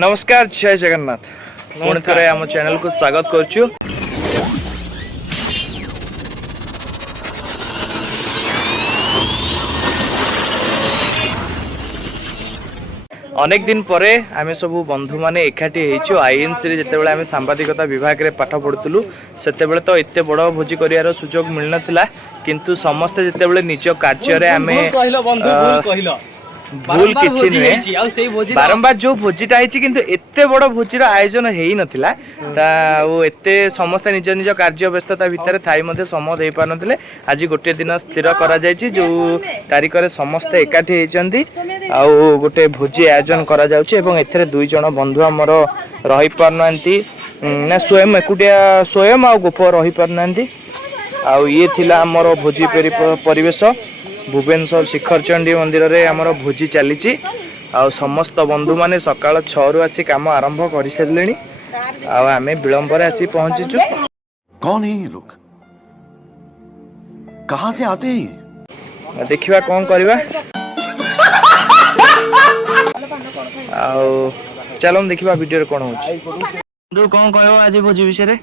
नमस्कार जय जगन्नाथ पुणी थे आम चैनल को स्वागत करुचु। अनेक दिन पर आम सब बंधु माने एकाठी होइछु आईएमसी रे जेतेबेले आम सांबादिकता विभाग रे पाठ पढुतलु सेतेबेले तो एते बड़ भोजी करियार सुयोग मिल नथिला किंतु समस्त जेतेबेले निज कार्य रे आम भूल किछि नुहे बारंबार जो भोजीटा होइछि किंतु एते बड़ भोजीर आयोजन हेई नथिला ता ओ एते समस्त निज निज कार्य व्यस्तता भितर थाई मध्ये समय देई पार नथिले आज गोटे दिन स्थिर करा जायछि जो तारिख रे समस्त एकाठी हेइचंदी आ गोटे भोजी आयोजन करा जाउछि एवं एथरे दुई जण बंधु हमर रहि पार नंती ना स्वयं एकुटिया स्वयं आ गोप रहि पार नंती आ ये थिला हमर भोजी परिवेश भुवनेश्वर शिखर चंडी मंदिर रे हमर भोजी चलीची आ समस्त बंधु माने सकाळ 6 रु आसी काम आरंभ करि सलेनी आ आमे विलंब रे आसी पहुंचीचु। कौन है ये लोग, कहां से आते हैं? देखिबा कोन करबा आ चलो देखिबा वीडियो रे कोन होछि बंधु कोन कहबो आज भोजी विषय रे।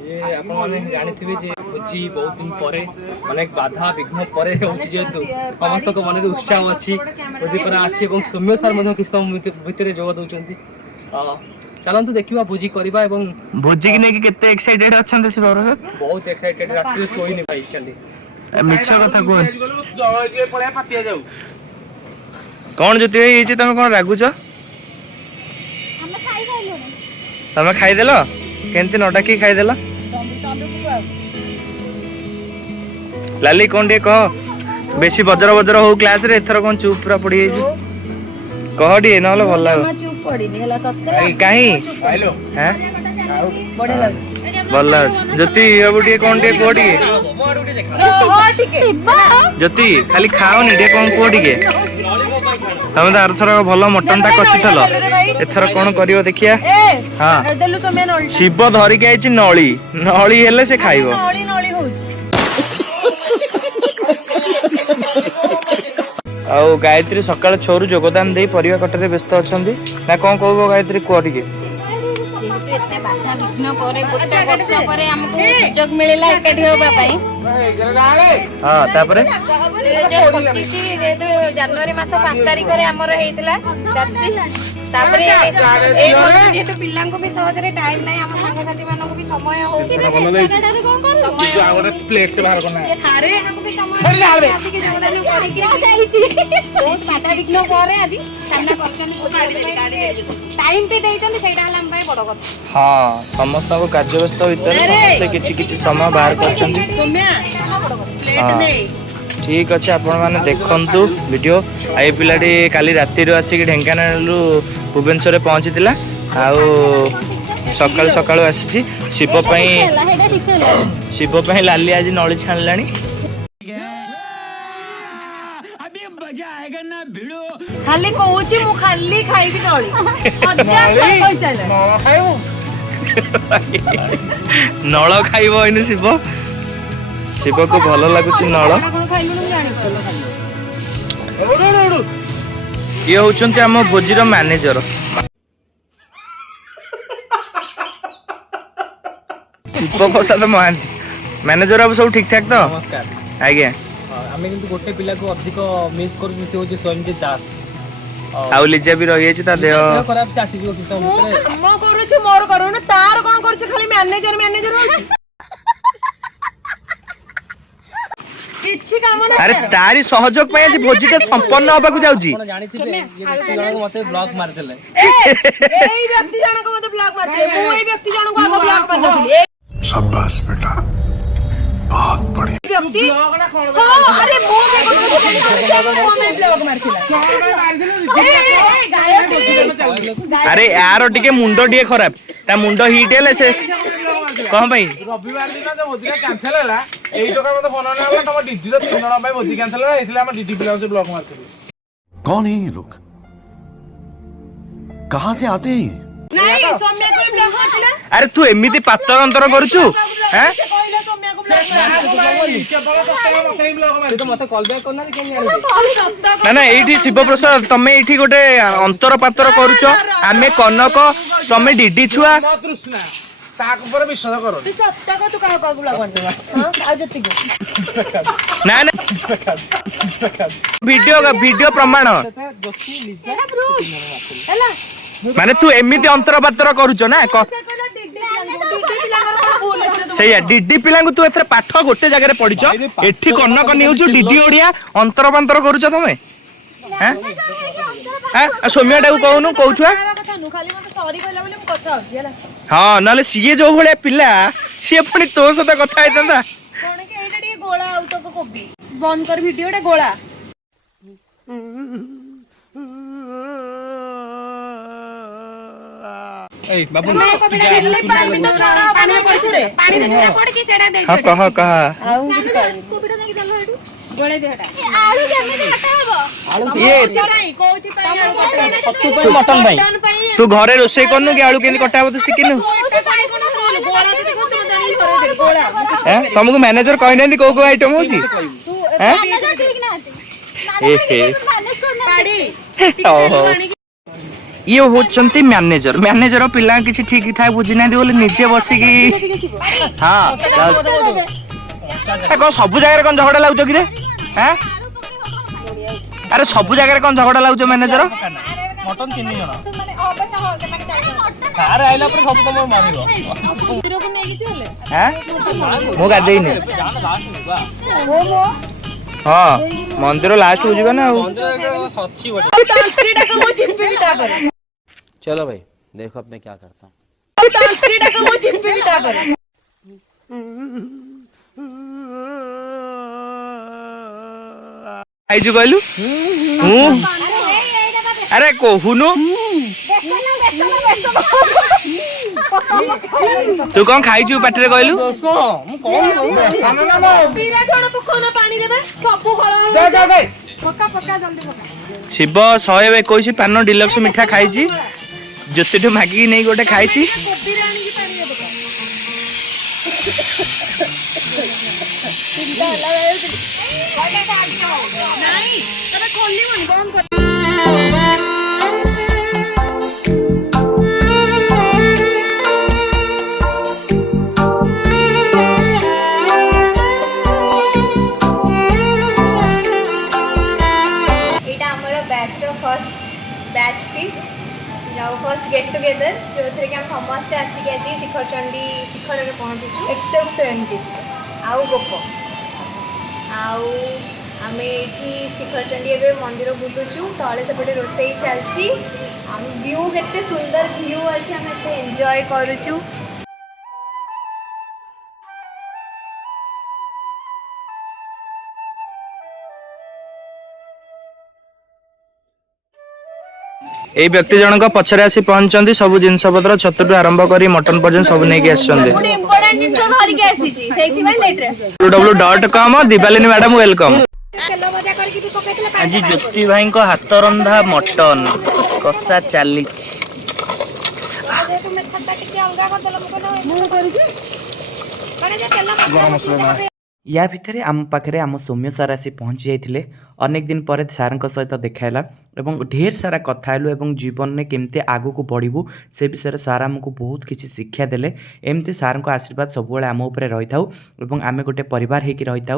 ये आपण माने जानिथिबे जे भोजी बहुत दिन परे अनेक बाधा विघ्न परे होछि जेतु समस्त को मन रे उत्साह अछि भोजी पर अछि एवं सौम्य सर मध्ये कि सम भितरे जोग दउचंती चलंतु देखिबा भोजी करबा एवं भोजी कि नै कि केते एक्साइटेड अछन से बाबू सर बहुत एक्साइटेड रात्रि सोई नै भाई चली मिछ कथा कोन जळ जे पळे पातिया जाऊ कोन जति होई छै तमे कोन रागुछ हम खाइ खाइलो तमे खाइ देलो केनते नटा की खाइ देलो लाली कोन डे कह बेसी बजर बजर हो क्लास रे एथर कोन चुप पूरा पड़ी जाई कह डी नहले भल लाग चुप पड़ी नि हला तत्रे काहे आइलो हैं बड़ी लाग भल लाग जति अब डी कोन डे कोडी जति खाली खाओ नि डे कोन कोडी के तमे तो अरथर भल मटन ता कसी थलो एथर कोन करियो देखिया हां देलु समय नळी शिव धरि के आइछि नळी नळी हेले से खाइबो नळी नळी होउछि आ गायत्री सकाळ 6 रु योगदान देई परिवा कटरे व्यस्त अछंदी ना कोन कहबो गायत्री को टिके जेहेतु एते बाधा विघ्न परे गोटा वर्ष परे हमको सुयोग मिलेला एकाठी होबा पई हां तापरे 25 जनवरी मास 5 तारिख रे हमर हेइतला तापरे ए वर्ष जेहेतु पिल्लां को भी सहज रे टाइम नै हम संग साथी मानको भी समय हो कि जगह कोन कर समय आगोटे प्लेट बाहर करना अरे हमको भी समय आसी के योगदान करी कि जाईची बहुत बाधा विघ्न परे आदि सामना करछन टाइम पे देइतन सेटा हम पई बड़ कथा हां समस्त को कार्य व्यस्त भीतर समस्त किछि किछि समय बाहर करछन प्लेट नै ठीक अच्छे आपण माने देखंतु वीडियो आई पिलाडी काली राती रो आसी ढेंकानाल भुवनेश्वर पहुंची थिला आउ सकाळ सकाळ आसी शिव पई लाली आज नळी छाणलानी अभी मजा आएगा ना भिड़ो खाली कहूची मु खाली खाइबी नळी मजा कहि चले नळ खाइबो इनु शिव शिव को भल लागुची नळ ये होचंती हम भोजीर मैनेजर प्रसाद महांती मैनेजर अब सब ठीक ठाक तो नमस्कार आज्ञा आमे किंतु गोटे पिला को अधिक मिस करू से होची स्वयंजीत दास आउ लिजा भी रही छै ता देह खराब से आसी जो कि सब भितरे मो करू छी मोर करू न तार कोन करू छी खाली मैनेजर होची किछि काम ना अरे तारी सहयोग पय आज भोजीटा संपन्न होबा को जाउची कोन जानिथिबे ये व्यक्ति जण को मते ब्लॉक मारथिले एई व्यक्ति जण को मते ब्लॉक मारथे मु एई व्यक्ति जण को आगो ब्लॉक मारथिले शाबाश बेटा, बहुत बढ़िया। व्यक्ति हां अरे मो में ब्लॉक मारथिला ए गायत्री अरे यार टिके मुंडो टिके खराब ता मुंडो हिट हेले से कह भाई रविवार दिन जो भोजी कैंसिल हैला एई तो का मते फोन आला तम डीडी तो 3 जण भाई भोजी कैंसिल हैला इसलिए हम डीडी प्लस से ब्लॉक मारथिलु। कौन है ये लोग, कहां से आते हैं? नहीं सौम्या को ब्लॉक मारथिला अरे तू एमिति पातर अंतर करछु हैं से कहले सौम्या को ମତେ କଲ୍ ବ୍ୟାକ୍ କରୁନାହାନ୍ତି କେମିତି ଜାଣିବି? ନା ନା ଏଇଠି ଶିବପ୍ରସାଦ ତମେ ଏଇଠି ଗୋଟେ ଅନ୍ତର ପାତର କରୁଛ ଆମେ କନକ ତମେ ଡିଡି ଛୁଆ ମୋ ତୃଷ୍ଣା ତାକୁ ଉପରେ ବିଶ୍ୱାସ କର ତୁ ସତ କହ ତୁ କାହାକୁ କାହାକୁ ବ୍ଲଗ ମାରିଛୁ ଆଉ ଯେତିକି ନା ନା ଭିଡିଓ ପ୍ରମାଣ ହେଲା ମାନେ ତୁ ଏମିତି ଅନ୍ତର ପାତର କରୁଛ ନା ସେ କହିଲା ଡିଡି ପିଲାଙ୍କର କଣ ଭୁଲ ଏଥିରେ ତୁ ସେଇଆ ଡିଡି ପିଲାଙ୍କୁ ତୁ ଏଥିରେ ପାଠ ଗୋଟେ ଜାଗାରେ ପଢିଛ ଏଠି କନକ ନେଉଛୁ ଡିଡି ଓଡିଆ ଅନ୍ତର ପାନ୍ତର କରୁଛ ତମେ ସୌମ୍ୟଟାକୁ କହୁନୁ କୋଉ ଛୁଆ କହିବା କଥା ନୁ ଖାଲି ମତେ ସରି କହିଲା ବୋଲି ମୁଁ କଥା ହଉଛି ହେଲା ହଁ ନହେଲେ ସିଏ ଯୋଉ ଭଳିଆ ପିଲା ସିଏ ପୁଣି ତୋ ସହିତ କଥା ହେଇଥାନ୍ତା କଣ କି ଏଇଟା ଟିକେ ଗୋଳା ଆଉ ତୋ କୋବି ବନ୍ଦ କର ଭିଡିଓଟା ଗୋଳା ଏଇ ବାବୁ ପାଣି ତ ଛଣା ପାଣି ପଡିଛରେ ପାଣିରେ ଯୋଉଟା ପଡିଛି ସେଟା ଦେଇ ହଁ କହ ଆଉ କିଛି କହିବି କୋବିଟା ନେଇକି ଚାଲ ଏଠୁ ଗୋଳେଇ ଦେ ହେଟା ଆଳୁ କେମିତି କଟା ହବ ଇଏ କୋଉଥି ପାଇଁ ଆଳୁ କଟା ଛତୁ ପାଇଁ ମଟନ ପାଇଁ ମଟନ ପାଇଁ ତୁ ଘରେ ରୋଷେଇ କରୁନୁ କି ଆଳୁ କେମିତି କଟା ହବ ତୁ ଶିଖିନୁ କୋଉଥି ପାଇଁ କଣ କହିଲୁ ଗୋଳା ଯଦି କରୁଛୁ ମତେ ଆଣିକି ଘରେ ଦେ ଗୋଳା ତମକୁ ମ୍ୟାନେଜର କହିନାହାନ୍ତି କୋଉ କୋଉ ଆଇଟମ ହଉଛି ତୁ ଠିକ ନାହାନ୍ତି ପାଡ଼ି ଓହୋ ଇଏ ହଉଛନ୍ତି ମ୍ୟାନେଜର ପିଲା କିଛି ଠିକ ଠାକ ବୁଝି ନାହାନ୍ତି ବୋଲି ନିଜେ ବସିକି ହଁ କଣ ସବୁ ଜାଗାରେ କଣ ଝଗଡା ଲାଗୁଛ କି ରେ ଆରେ ସବୁ ଜାଗାରେ କଣ ଝଗଡା ଲାଗୁଛ ମ୍ୟାନେଜର ମଟନ 3 ଜଣ କାର୍ ଆଇଲା ପରେ ସବୁ ତମର ମରିବ ମନ୍ଦିରକୁ ନେଇକି ଚାଲେ ମୁଁ ଗାଧେଇନି ହଁ ମନ୍ଦିର ଲାଷ୍ଟ କୁ ଯିବା ନା ଆଉ ଅଛି ଗୋଟେ ତନ୍ତ୍ରୀଟାକୁ ମୁଁ ଚିପିବି ତାପରେ चलो भाई देखो अब मैं क्या करता हूँ ତନ୍ତ୍ରୀଟାକୁ ମୁଁ ଚିପିବି ତାପରେ ଖାଇଛୁ କହିଲୁ ମୁଁ ଆରେ କହୁନୁ ତୁ କଣ ଖାଇଛୁ ପାଟିରେ କହିଲୁ ପିରା ଛଣ ପକଉନ ପାଣିରେ ବା ସବୁ ଫଳ ଶିବ 121 ପାନ ଡିଲକ୍ସ ମିଠା ଖାଇଛି ଜ୍ୟୋତିଠୁ ମାଗିକି ନେଇ ଗୋଟେ ଖାଇଛି କୋବିରେ ଆଣିକି ପାଣିରେ ପକା ନାଇଁ ତମେ ଖୋଲିବନି ବନ୍ଦ କର फर्स्ट बैच फीस्ट जाओ फर्स्ट गेट टुगेदर जो थे कि हम समस्ते आसिक आज शिखरचंडी शिखर में पहुँचीचु एक्सेप्ट रंजित आउ गोप आउ आम ये शिखरचंडी एवं मंदिर बुलुचु तले सेपटे रोसई चलती आम व्यू केते सुंदर व्यू अच्छे आम एते एंजॉय करूचु এই ব্যক্তি জনক পছরে আসি পৌঁছନ୍ତି ସବୁ ଜିନିଷ ପତ୍ର ଛତୁଠୁ ଆରମ୍ଭ କରି ମଟନ ପର୍ଯ୍ୟନ୍ତ ସବୁ ନେଇକି ଆସିଛନ୍ତି ଗୋଟେ ଇମ୍ପୋର୍ଟାଣ୍ଟ ଜିନିଷ ଧରିକି ଆସିଛି ସେଇଥିପାଇଁ ଲେଟ୍ ରେ www.com ଦିବାଲିନୀ ମ୍ୟାଡାମ ୱେଲକମ୍ ତେଲ ଭଜା କରିକି ବି ପକେଇଥିଲା ଆଜି ଜ୍ୟୋତି ଭାଇଙ୍କ ହାତ ରନ୍ଧା ମଟନ କଷା ଚାଲିଛି ଯେହେତୁ ମେଥଡଟା ଟିକେ ଅଲଗା କରିଦେଲ ମୁଁ କରୁଛି ମାନେ ଯେ ତେଲ ମସଲା या भितर आम पाखे आम सौम्य सार आसी पहुँची जाते अनेक दिन पर सार सहित देखाला और ढेर सारा कथा हेलु और जीवन में केमती आगू को बढ़ू से विषय सार आमको बहुत किसी शिक्षा देले एमती सार आशीर्वाद सब आम उपर रही था और आम गोटे परिवार होकर रही था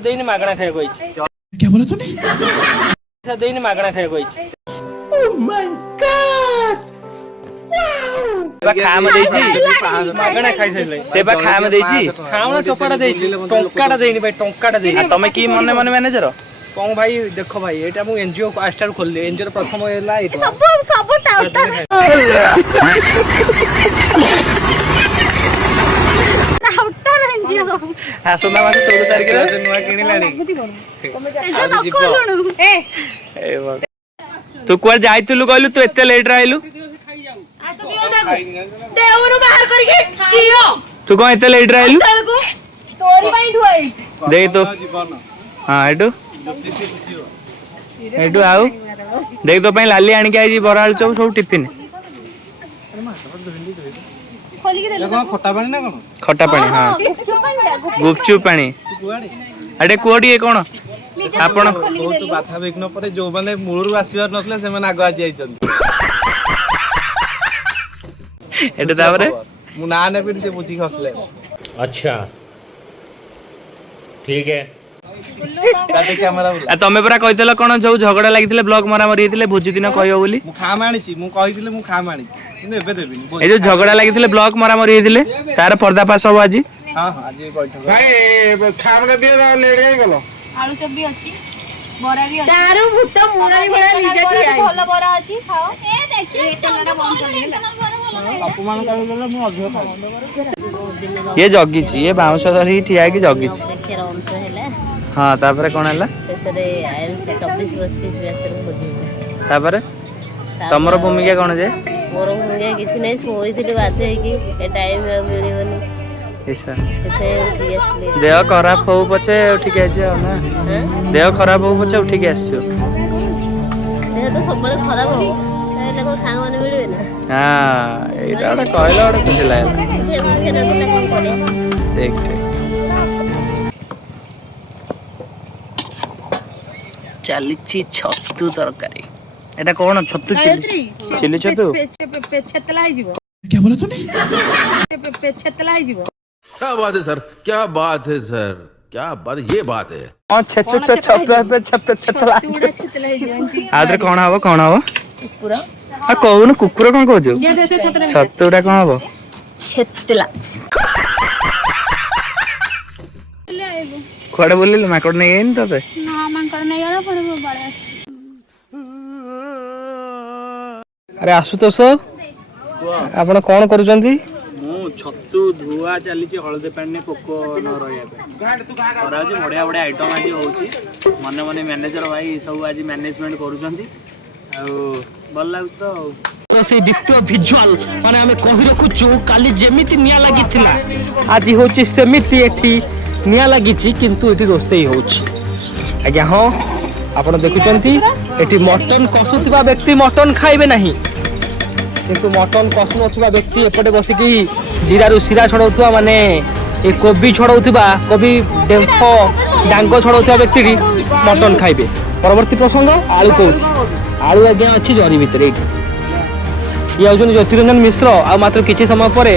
देनी मागଣା ଖାଇବାକୁ ହେଇଛି क्या बोला तूने ଦେଇନି ମାଗଣା ଖାଇବାକୁ ହେଇଛି ଖାମ ଦେଇଛି ମାଗଣା ଖାଇସାରିଲେ ସେ ବା ଖାମ ଦେଇଛି ଖାଉଣା ଚୋପାଟା ଦେଇଛି ଟଙ୍କାଟା ଦେଇନି ଭାଇ ଟଙ୍କାଟା ଦେଇନି ତମେ କି ମନେ ମନେ ମ୍ୟାନେଜର କଣ ଭାଇ ଦେଖ ଭାଇ ଏଇଟା ମୁଁ ଏନଜିଓ ଷ୍ଟାର୍ଟ ଖୋଲିଲି ଏନଜିଓ ପ୍ରଥମ ହେଲା ଏଇଟା ସବୁ ସବୁ ଟାଉଟା ଟାଉଟା ରଞ୍ଜିଅ ସବୁ ଆସନ୍ତା ମାସ 14 ତାରିଖରେ ନୂଆ କିଣିଲାଣି ତୁ କୁଆଡେ ଯାଇଥିଲୁ କହିଲୁ ତୁ ଏତେ ଲେଟ୍ ରେ ଆଇଲୁ ଦେଉରୁ ବାହାର କରିକି ଦିଅ ତୁ କଣ ଏତେ ଲେଟ୍ ରେ ଆଇଲୁ ତେଳକୁ ତୋରି ପାଇଁ ଧୁଆ ହେଇଛି ଦେଇ ତୁ ହଁ ଏଠୁ ଏଠୁ ଆଉ ଦେଇ ତୋ ପାଇଁ ଲାଲି ଆଣିକି ଆଇଛି ବରା ଆଳୁ ଚପ ସବୁ ଟିଫିନ ଖୋଲିକି ଦେଲୁ ଖଟା ପାଣି ନା କଣ ଖଟା ପାଣି ହଁ गुपचुप पानी अरे कोडी कोन आपण बहुत बाधा विघ्न पर जो माने मूलरू आसीबार नसले से माने आगो आजी आइछन एटा ताबरे मु ना ने फिर से बुझी खसले अच्छा ठीक है काटे कैमरा बोला आ तमे परा कहितले कोन जो झगड़ा लागितले ब्लॉग मारा मारी हेतिले भोजी दिन कहयो बोली मु खाम आनिची मु कहितले मु खाम आनिची किंतु एबे देबिनी ए जो झगड़ा लागितले ब्लॉग मारा मारी हेतिले तार पर्दाफाश हो आज हां हां आज बैठक भाई खाम के दिए लेट गई गलो आलू चप भी अछि बरा भी अछि चारू भूत मुरारी बड़ा लीजा की आई ଭଲ ବରା ଅଛି ଖାଅ ଏ ଦେଖିए ତେଲଟା ବନ୍ଦ କରିଦେଲା अपमान कर देला मु अझो खाई ये जगी छी ये बाउंस धरी ठिया की जगी छी ଦେଖିର ଅନ୍ତ ହେଲା हां तापरे कोन हला ଶେଷରେ ଆଇଏମସି 24 25 ବ୍ୟାଚର ଭୋଜି तापरे तमरो भूमिका कोन जे ମୋର ଭୂମିକା କିଛି ନାହିଁ ଶୋଇଥିଲି ବାଧ୍ୟ ହେଇକି ଏ ଟାଇମ୍ ଆଉ ମିଳିବନି ऐसा ସେଥିପାଇଁ ଉଠିକି ଆସିଲି देह खराब हो पछे उठिक आछे ना देह खराब हो पछे उठिक आछियो ଦେହ ତ ସବୁବେଳେ ଖରାପ ହବ ତାହେଲେ କୋଉ ସାଙ୍ଗମାନେ ମିଳିବେ ନା हां एटा ओडा कहला ओडा खुशी लागला ଦେହ ଖରାପ ହେଲେ କଣ କରିବ ठीक ठीक ଚାଲିଛି ଛତୁ ତରକାରୀ ଏଟା କଣ ଛତୁ ଚିଲି ଛତୁ ଛେତଲା ହେଇଯିବ क्या बोला तूने ଛେତଲା ହେଇଯିବ क्या बात है सर क्या बात है सर क्या बात ये बात है ହଁ ଛତୁ ଛତୁ ଛତଲା ତୁଡା ଛେତଲା ହେଇଯିବ ଆದ್ರೆ କଣ ହବ କୁକୁର ଆ କହୁନୁ କୁକୁର କଣ କହୁଛୁ ଛତୁଟା କଣ ହବ ଛେତଲା କୁଆଡେ ବୁଲିଲୁ ମାଙ୍କଡ ନେଇ ଯାଇନି ତତେ ନା ମାଙ୍କଡ ନେଇଗଲା ପୁଣି ବଳେ ଆରେ ଆଶୁତୋଷ ଆପଣ କଣ କରୁଛନ୍ତି? ମୁଁ ଛତୁ ଧୁଆ ଚାଲିଛି ହଳଦୀ ପାଣିରେ ପୋକ ନ ରହିବା ପାଇଁ କରାହେଉଛି ବଢ଼ିଆ ବଢ଼ିଆ ଆଇଟମ୍ ଆଜି ହେଉଛି ମନେ ମନେ ମ୍ୟାନେଜର ଭାଇ ସବୁ ଆଜି ମ୍ୟାନେଜମେଣ୍ଟ କରୁଛନ୍ତି ଆଉ ଭଲ ଲାଗୁଛି ତ ଆଉ ସେଇ ଦ୍ୱିତୀୟ ଭିଜୁଆଲ ମାନେ ଆମେ କହି ରଖୁଛୁ କାଲି ଯେମିତି ନିଆଁ ଲାଗିଥିଲା ଆଜି ହେଉଛି ସେମିତି ଏଠି ନିଆଁ ଲାଗିଛି କିନ୍ତୁ ଏଠି ରୋଷେଇ ହେଉଛି ଆଜ୍ଞା ହଁ ଆପଣ ଦେଖୁଛନ୍ତି ଏଠି ମଟନ କଷୁଥିବା ବ୍ୟକ୍ତି ମଟନ ଖାଇବେ ନାହିଁ କିନ୍ତୁ ମଟନ କଷୁ ନଥିବା ବ୍ୟକ୍ତି ଏପଟେ ବସିକି ଜିରାରୁ ଶିରା ଛଡ଼ଉଥିବା ମାନେ ଏ କୋବି ଛଡ଼ଉଥିବା କୋବି ଡେମ୍ଫ ଡାଙ୍ଗ ଛଡ଼ଉଥିବା ବ୍ୟକ୍ତିଟି ମଟନ ଖାଇବେ ପରବର୍ତ୍ତୀ ପ୍ରସଙ୍ଗ ଆଳୁ କହୁଛି ଆଳୁ ଆଜ୍ଞା ଅଛି ଜରି ଭିତରେ ଏଇଠି ଇଏ ହେଉଛନ୍ତି ଜ୍ୟୋତିରଞ୍ଜନ ମିଶ୍ର ଆଉ ମାତ୍ର କିଛି ସମୟ ପରେ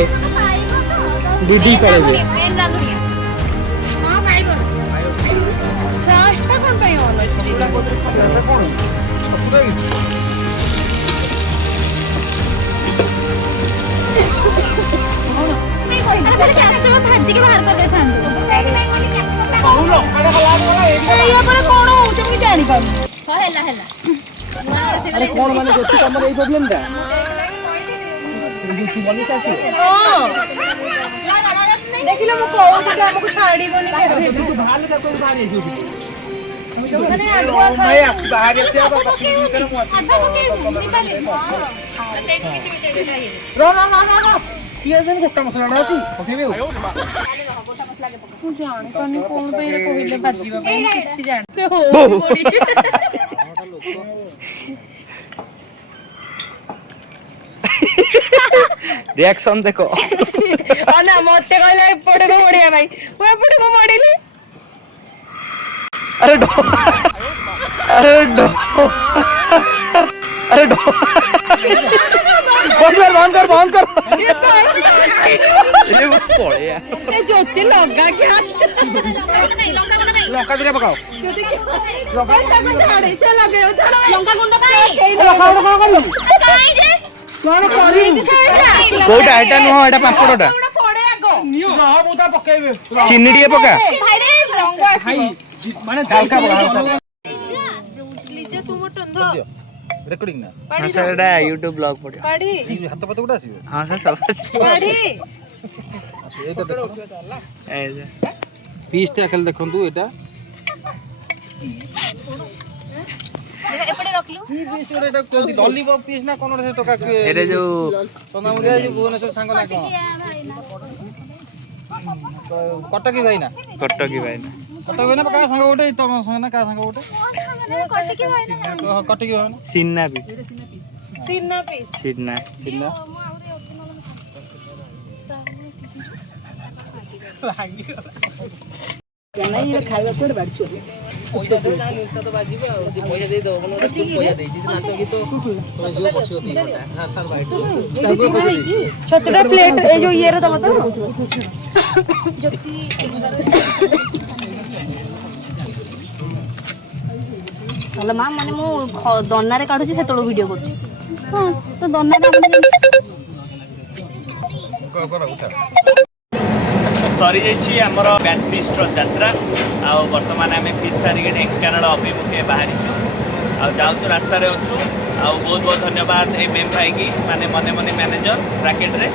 ଡିଡି ପଳେଇବେ ଭାଜିକି ବାହାର କରିଦେଇଥାନ୍ତୁ ହେଲା ହେଲା ଆରେ କଣ ମାନେ ଜ୍ୟୋତି ତମର ଏଇ ପ୍ରୋବ୍ଲେମଟା ଦେଖିଲେ ମୁଁ କହୁଥିଲି ଆମକୁ ଛାଡିବନି भाई आसी बाहर आसी अब 10 मिनिट ଭିତରେ ମୁଁ ଆସିବି रो ना ना ना किए जन गोटा मसलाडा ଅଛି ପକେଇବେ ଆଉ ମୁଁ ଜାଣିପାରୁନି କଣ ପାଇଁ ଏରା କହିଲେ ବାଜିବା ପାଇଁ କିଛି ଜାଣି रिएक्शन देखो ନା ମତେ କହିଲା ଏପଟକୁ ମୋଡିବା ପାଇଁ ମୁଁ ଏପଟକୁ ମୋଡିଲି अरे डो अरे डो अरे डो बंद कर ये वो पड़े यार ଏ ଜ୍ୟୋତି ଲଗା କି ଲଙ୍କା ଦିଟା ପକାଅ ଛାଡେ ସେ ଲଗେଇବ ଛାଡ ଲଙ୍କା ଗୁଣ୍ଡ ଲଙ୍କା ଗୁଣ୍ଡ କଣ କରିବୁ କାଇଁ ଯେ କଣ କରିବୁ कोटा एटा नुह एटा पापड़टा ପଡେ ଆଗ ନିଅ ହଁ ମୁଁ ତା ପକେଇବି चीनी टिके पका ଭାଇ ରେ ରଙ୍ଗ ଭାଇ ମାନେ ହାଲକା ପକା ଲିଜା ତୁ ମୋ ଟନ୍ଧ ରେକର୍ଡିଂ ନା हां सर एटा YouTube ब्लॉग पड़े ପାଢି ହାତ ପାତ ଗୁଡା ଆସିବ हां सर सब ପାଢି ଏଇଟା ଦେଖ ऐसे ପିସ୍ ଟା ଖାଲି ଦେଖନ୍ତୁ ଏଇଟା ଏପଟେ ରଖିଲୁ କି ପିସ୍ ଗୋଟେ ଏଟା କୁହନ୍ତି ଲଲିପପ୍ ପିସ୍ ନା କଣ ଗୋଟେ ସେ ଟକା एरे जो ସନ୍ଦାମୁଦିଆ ଯେ ଭୁବନେଶ୍ୱର ସାଙ୍ଗ ନା କଣ କଟକି ଭାଇ ନା कटकी भाई ना କଟକି ଭାଇ ନା କାହା ସାଙ୍ଗ ଗୋଟେ ତମ ସାଙ୍ଗ ନା କାହା ସାଙ୍ଗ ଗୋଟେ କଟିକି ଭାଇ ନା କଟକି ଭାଇ ନା सिन्ना भी ତିନ ପିସ୍ सिन्ना ସିନା ପଇସା ଦେଇଛି ତ ବାଜିବ ଆଉ ପଇସା ଦେଇଦବ ପଇସା ଦେଇଛି ନାଚ ଗୀତ ଯୋଉ ପଶିବ 2 ଘଣ୍ଟା ହଁ ସାର୍ ଭାଇ ଛତୁଟା ପ୍ଲେଟ ଏ ଯୋଉ ଇଏରେ ଦବ ତ ହେଲେ ମା ମାନେ ମୁଁ ଦନାରେ କାଢୁଛି ସେତେବେଳେ ଭିଡିଓ କରୁଛି ହଁ ତ ଦନାରେ ସରି ଯାଇଛି ଆମର ବ୍ୟାଚ୍ ଫିଷ୍ଟର ଯାତ୍ରା ଆଉ ବର୍ତ୍ତମାନ ଆମେ ଫିଷ୍ଟ ସାରିକି ଢେଙ୍କାନାଳ ଅଭିମୁଖେ ବାହାରିଛୁ ଆଉ ଯାଉଛୁ ରାସ୍ତାରେ ଅଛୁ ଆଉ ବହୁତ ବହୁତ ଧନ୍ୟବାଦ ଏ ମେମ୍ ଭାଇକି ମାନେ ମନେ ମନେ ମ୍ୟାନେଜର ବ୍ରାକେଟରେ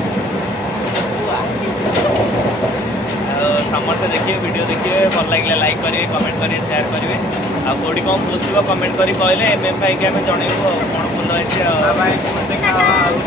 ଆଉ ସମସ୍ତେ ଦେଖିବେ ଭିଡ଼ିଓ ଦେଖିବେ ଭଲ ଲାଗିଲେ ଲାଇକ୍ କରିବେ କମେଣ୍ଟ କରିବେ ସେୟାର କରିବେ ଆଉ କେଉଁଠି କ'ଣ ବୁଝିବ କମେଣ୍ଟ କରି କହିଲେ ଏମ୍ ଭାଇକି ଆମେ ଜଣେଇବୁ ଆଉ କ'ଣ ଭଲ ହେଇଛି ଆଉ